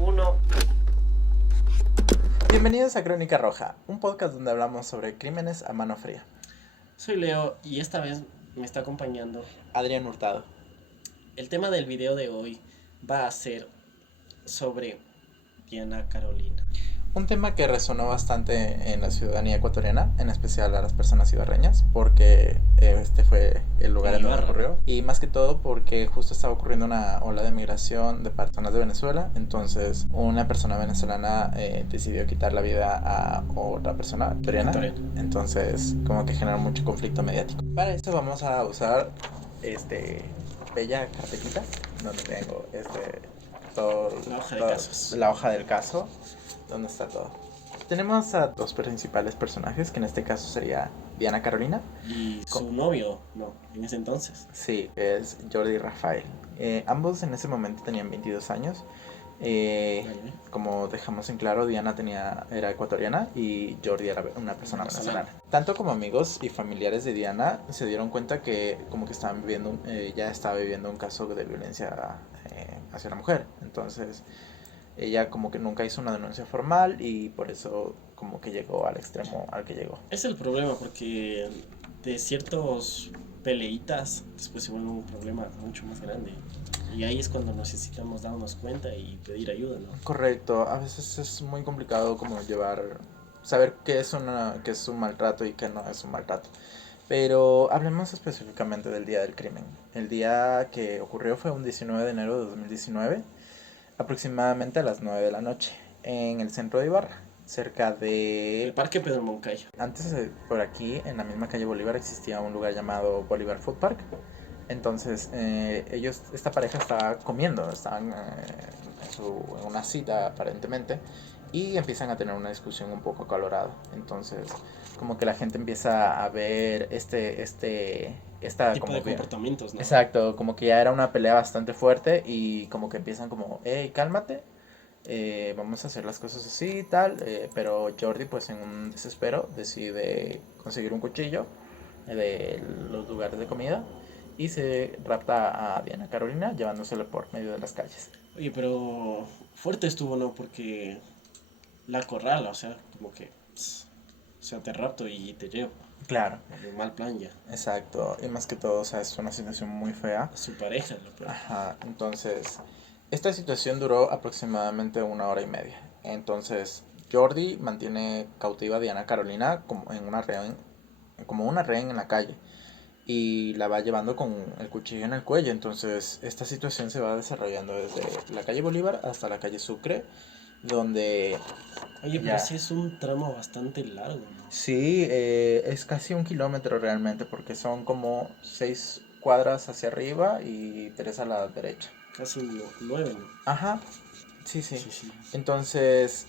Uno. Bienvenidos a Crónica Roja, un podcast donde hablamos sobre crímenes a mano fría. Soy Leo y esta vez me está acompañando. Adrián Hurtado. El tema del video de hoy va a ser sobre Diana Carolina. Un tema que resonó bastante en la ciudadanía ecuatoriana, en especial a las personas ibarreñas, porque este fue el lugar en donde ocurrió. Y más que todo porque justo estaba ocurriendo una ola de migración de personas de Venezuela. Entonces una persona venezolana decidió quitar la vida a otra persona ecuatoriana. Entonces como que generó mucho conflicto mediático. Para esto vamos a usar bella carpetita donde tengo la hoja del caso, donde está todo. Tenemos a dos principales personajes, que en este caso sería Diana Carolina y su novio, no, en ese entonces. Sí, es Jordi Rafael. Ambos en ese momento tenían 22 años. Como dejamos en claro, Diana era ecuatoriana y Jordi era una persona venezolana. Tanto como amigos y familiares de Diana se dieron cuenta que como que ya estaba viviendo un caso de violencia hacia la mujer. Entonces ella como que nunca hizo una denuncia formal y por eso como que llegó al extremo al que llegó. Es el problema porque de ciertos peleitas después se vuelve un problema mucho más grande. Y ahí es cuando necesitamos darnos cuenta y pedir ayuda, ¿no? Correcto, a veces es muy complicado como saber qué es un maltrato y qué no es un maltrato. Pero hablemos específicamente del día del crimen. El día que ocurrió fue un 19 de enero de 2019, aproximadamente a las 9 de la noche, en el centro de Ibarra, cerca de... el Parque Pedro Moncayo. Antes, por aquí, en la misma calle Bolívar, existía un lugar llamado Bolívar Food Park. Entonces, esta pareja estaba comiendo, estaban en una cita aparentemente, y empiezan a tener una discusión un poco acalorada. Entonces, como que la gente empieza a ver esta tipo de comportamientos, ¿no? Exacto, como que ya era una pelea bastante fuerte y como que empiezan como, hey, cálmate, vamos a hacer las cosas así y tal, pero Jordi pues en un desespero decide conseguir un cuchillo de los lugares de comida y se rapta a Diana Carolina llevándosela por medio de las calles. Oye, pero fuerte estuvo, ¿no? Porque la acorrala, o sea, como que, o sea, te rapto y te llevo. Claro. En mal plan ya. Exacto, y más que todo, o sea, es una situación muy fea. Su pareja es lo peor. Ajá, entonces, esta situación duró aproximadamente 1 hora y media. Entonces, Jordi mantiene cautiva a Diana Carolina como una rehén en la calle y la va llevando con el cuchillo en el cuello. Entonces esta situación se va desarrollando desde la calle Bolívar hasta la calle Sucre, donde... Oye, pero sí es un tramo bastante largo, ¿no? Sí, es casi 1 kilómetro realmente, porque son como 6 cuadras hacia arriba y 3 a la derecha. Casi 9, ¿no? Ajá, sí. Entonces,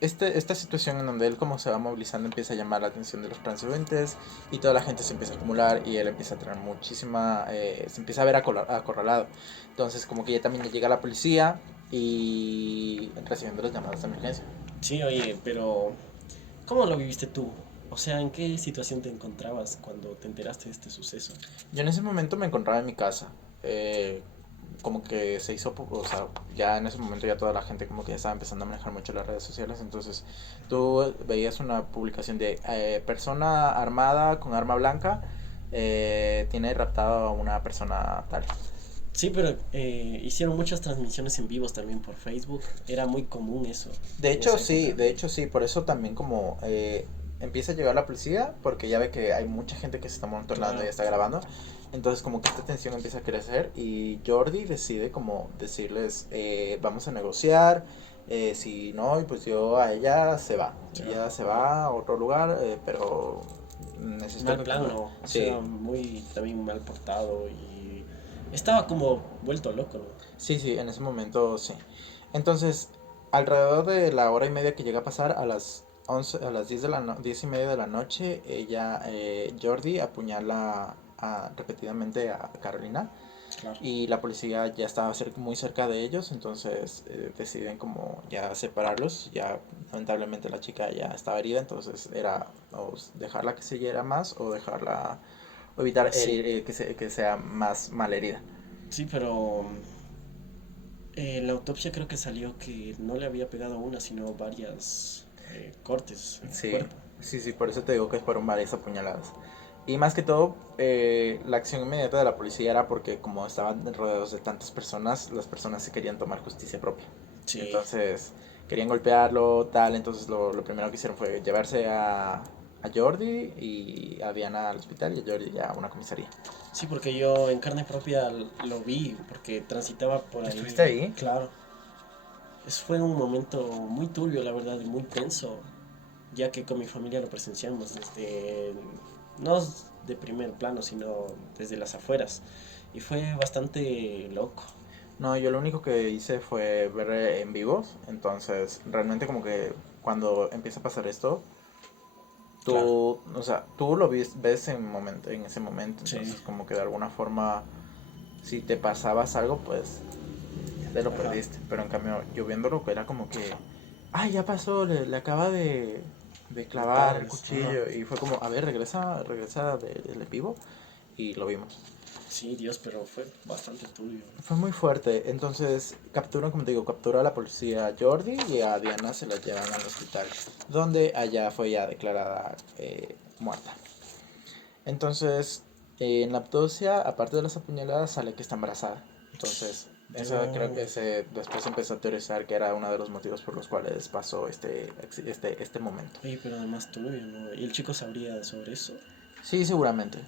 esta situación en donde él como se va movilizando empieza a llamar la atención de los transeúntes y toda la gente se empieza a acumular y él empieza a tener se empieza a ver acorralado. Entonces como que ya también le llega la policía y recibiendo las llamadas de emergencia. Sí, oye, pero ¿cómo lo viviste tú? O sea, ¿en qué situación te encontrabas cuando te enteraste de este suceso? Yo en ese momento me encontraba en mi casa. Como que se hizo poco, o sea, ya en ese momento ya toda la gente como que ya estaba empezando a manejar mucho las redes sociales. Entonces tú veías una publicación de persona armada con arma blanca tiene raptado a una persona tal. Sí, pero hicieron muchas transmisiones en vivos también por Facebook. Era muy común eso. De hecho sí, por eso también como empieza a llegar la policía, porque ya ve que hay mucha gente que se está monitoreando y está grabando. Entonces como que esta tensión empieza a crecer y Jordi decide como decirles, vamos a negociar, si no, pues a ella se va. Ella se va a otro lugar, pero necesito... Mal plan, ¿no? O sea, muy también mal portado y estaba como vuelto loco, ¿no? Sí, en ese momento sí. Entonces, alrededor de la hora y media que llega a pasar, a las 10 y media de la noche, Jordi apuñala repetidamente a Carolina. Claro. Y la policía ya estaba muy cerca de ellos, entonces deciden como ya separarlos. Ya lamentablemente la chica ya estaba herida, entonces era o dejarla que se hiera más o evitar que sea más mal herida. Sí, pero En la autopsia creo que salió que no le había pegado una, sino varias cortes en el Sí, cuerpo. sí, por eso te digo que fueron varias apuñaladas. Y más que todo, la acción inmediata de la policía era porque como estaban rodeados de tantas personas, las personas se querían tomar justicia propia. Sí, Entonces, querían golpearlo, tal, entonces lo primero que hicieron fue llevarse a Jordi y a Diana al hospital y a Jordi ya a una comisaría. sí, porque yo en carne propia lo vi, porque transitaba por ¿Estuviste ahí, ahí? claro. Eso fue un momento muy turbio, la verdad, y muy tenso, ya que con mi familia lo presenciamos desde, no de primer plano, sino desde las afueras. Y fue bastante loco. No, yo lo único que hice fue ver en vivos, entonces realmente como que cuando empieza a pasar esto, Claro, tú, o sea, tú lo ves en ese momento, sí, entonces como que de alguna forma, si te pasabas algo, pues ya te lo ajá, perdiste, pero en cambio yo viéndolo era como que, ay, ya pasó, le acaba de clavar el matarles, ajá. cuchillo y fue como, a ver, regresa del en vivo y lo vimos. Sí, Dios, pero fue bastante turbio. Fue muy fuerte. Entonces, capturan, como te digo, captura a la policía a Jordi y a Diana se la llevan al hospital, donde allá fue ya declarada muerta. Entonces, en la autopsia, aparte de las apuñaladas, sale que está embarazada. Entonces, eso creo que Dios. después empezó a teorizar que era uno de los motivos por los cuales pasó este momento. Oye, pero además turbio, ¿no? ¿Y el chico sabría sobre eso? Sí, seguramente.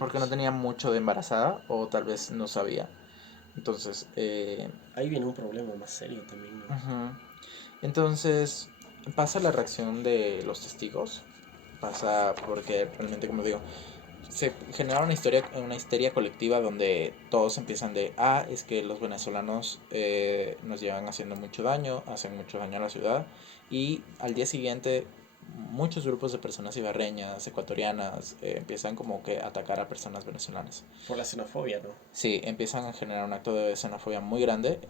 Porque no Dios. tenía mucho de embarazada o tal vez no sabía. Entonces, Ahí viene un problema más serio también, ¿no? ujú. Entonces pasa la reacción de los testigos, pasa porque realmente, como digo, se genera una histeria colectiva donde todos empiezan de, es que los venezolanos nos llevan haciendo mucho daño, hacen mucho daño a la ciudad, y al día siguiente muchos grupos de personas ibarreñas, ecuatorianas, empiezan como que a atacar a personas venezolanas. Por la xenofobia, ¿no? Sí, empiezan a generar un acto de xenofobia muy grande,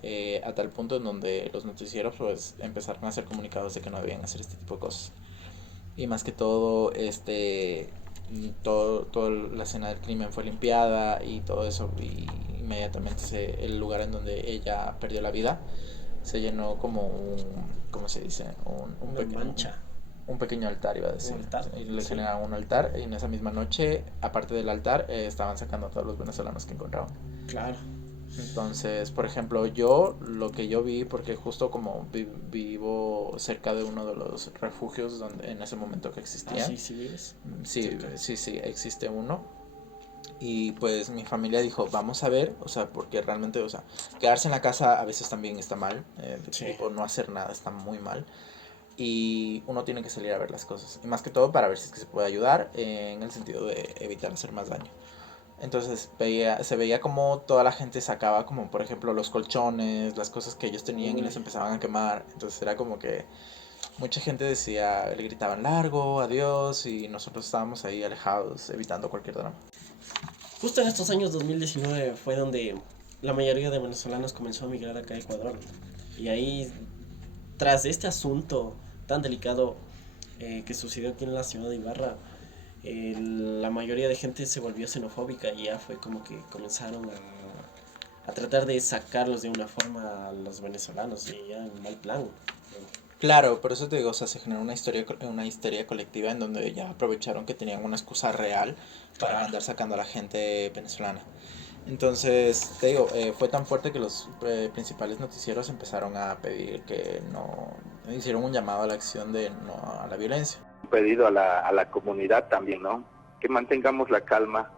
a tal punto en donde los noticieros pues empezaron a hacer comunicados de que no debían hacer este tipo de cosas. Y más que todo, toda la escena del crimen fue limpiada y todo eso, y inmediatamente el lugar en donde ella perdió la vida se llenó como ¿cómo se dice? Una mancha, Un pequeño altar, iba a un decir. altar, Y le sí. generaron un altar y en esa misma noche, aparte del altar, estaban sacando a todos los venezolanos que encontraban. Claro. Entonces, por ejemplo, yo lo que yo vi, porque justo como vivo cerca de uno de los refugios donde en ese momento que Ah, existían, sí, sí vives sí, cerca. sí, existe uno. Y pues mi familia dijo, vamos a ver, o sea, porque realmente, o sea, quedarse en la casa a veces también está mal, Sí, tipo no hacer nada está muy mal. Y uno tiene que salir a ver las cosas. Y más que todo para ver si es que se puede ayudar en el sentido de evitar hacer más daño. Entonces se veía como toda la gente sacaba como por ejemplo los colchones, las cosas que ellos tenían y uy. les empezaban a quemar. Entonces era como que mucha gente decía, le gritaban largo, adiós y nosotros estábamos ahí alejados evitando cualquier drama. Justo en estos años 2019 fue donde la mayoría de venezolanos comenzó a migrar acá a Ecuador. Y ahí, tras este asunto tan delicado que sucedió aquí en la ciudad de Ibarra, la mayoría de gente se volvió xenofóbica y ya fue como que comenzaron a tratar de sacarlos de una forma a los venezolanos y ya en mal plan. Claro, por eso te digo, o sea, se generó una histeria colectiva en donde ya aprovecharon que tenían una excusa real para Claro. andar sacando a la gente venezolana. Entonces, te digo, fue tan fuerte que los principales noticieros empezaron a pedir que no, hicieron un llamado a la acción de no a la violencia. Un pedido a la comunidad también, ¿no? Que mantengamos la calma,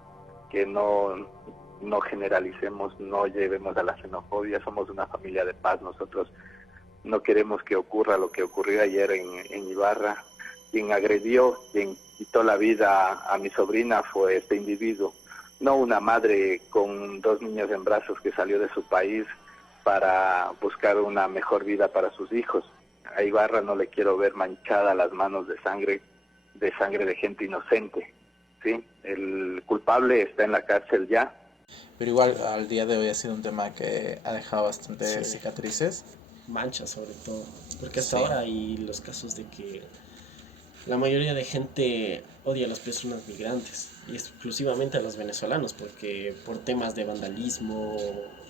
que no generalicemos, no llevemos a la xenofobia, somos una familia de paz, nosotros no queremos que ocurra lo que ocurrió ayer en Ibarra. Quien agredió, quien quitó la vida a mi sobrina fue este individuo, no una madre con 2 niños en brazos que salió de su país para buscar una mejor vida para sus hijos. A Ibarra no le quiero ver manchada las manos de sangre de gente inocente, ¿sí? El culpable está en la cárcel ya. Pero igual al día de hoy ha sido un tema que ha dejado bastantes Sí, cicatrices. mancha sobre todo. Porque hasta Sí. ahora hay los casos de que la mayoría de gente odia a las personas migrantes y exclusivamente a los venezolanos porque por temas de vandalismo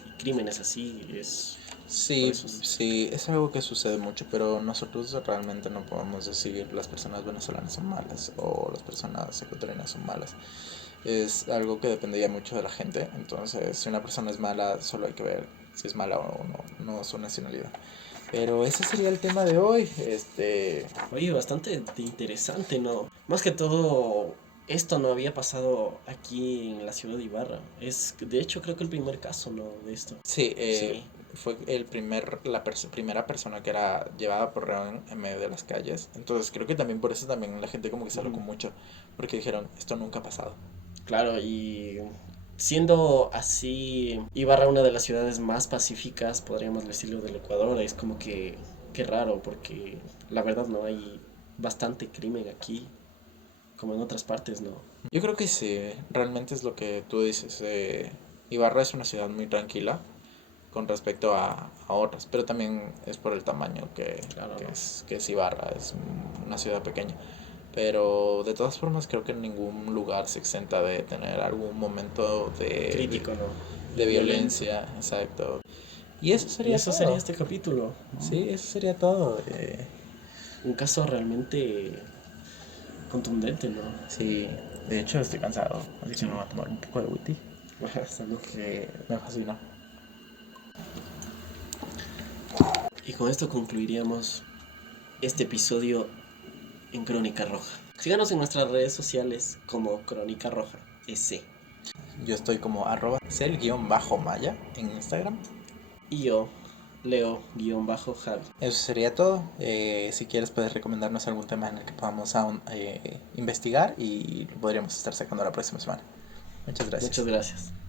y crímenes así, es... Sí, Por eso sí, es algo que sucede mucho, pero nosotros realmente no podemos decir las personas venezolanas son malas o las personas ecuatorianas son malas. Es algo que dependería mucho de la gente, entonces si una persona es mala, solo hay que ver si es mala o no, no su nacionalidad. Pero ese sería el tema de hoy. Oye, bastante interesante, ¿no? Más que todo, esto no había pasado aquí en la ciudad de Ibarra. Es, de hecho, creo que el primer caso, ¿no? De esto. Sí, Sí. fue primera persona que era llevada por reón en medio de las calles. Entonces creo que también por eso también la gente como que se alocó mucho, porque dijeron, esto nunca ha pasado. Claro, y siendo así, Ibarra una de las ciudades más pacíficas, podríamos decirlo, del Ecuador, es como que, qué raro, porque la verdad no hay bastante crimen aquí, como en otras partes, ¿no? Yo creo que sí, realmente es lo que tú dices. Ibarra es una ciudad muy tranquila con respecto a otras, pero también es por el tamaño Claro, ¿no? que es Ibarra, es una ciudad pequeña. Pero de todas formas creo que en ningún lugar se exenta de tener algún momento Crítico, ¿no? de Y violento. violencia, exacto. Y eso Y sería eso sería todo. este capítulo. Sí, eso sería todo. Un caso realmente contundente, ¿no? Sí, de hecho estoy cansado, así que Sí. me voy a tomar un poco de witty, Salud. que me fascina. Y con esto concluiríamos este episodio en Crónica Roja. Síganos en nuestras redes sociales como Crónica Roja SC. Yo estoy como @cel_maya en Instagram. Y yo, Leo-Javi. Eso sería todo. Si quieres puedes recomendarnos algún tema en el que podamos aún investigar y lo podríamos estar sacando la próxima semana. Muchas Muchas gracias. gracias.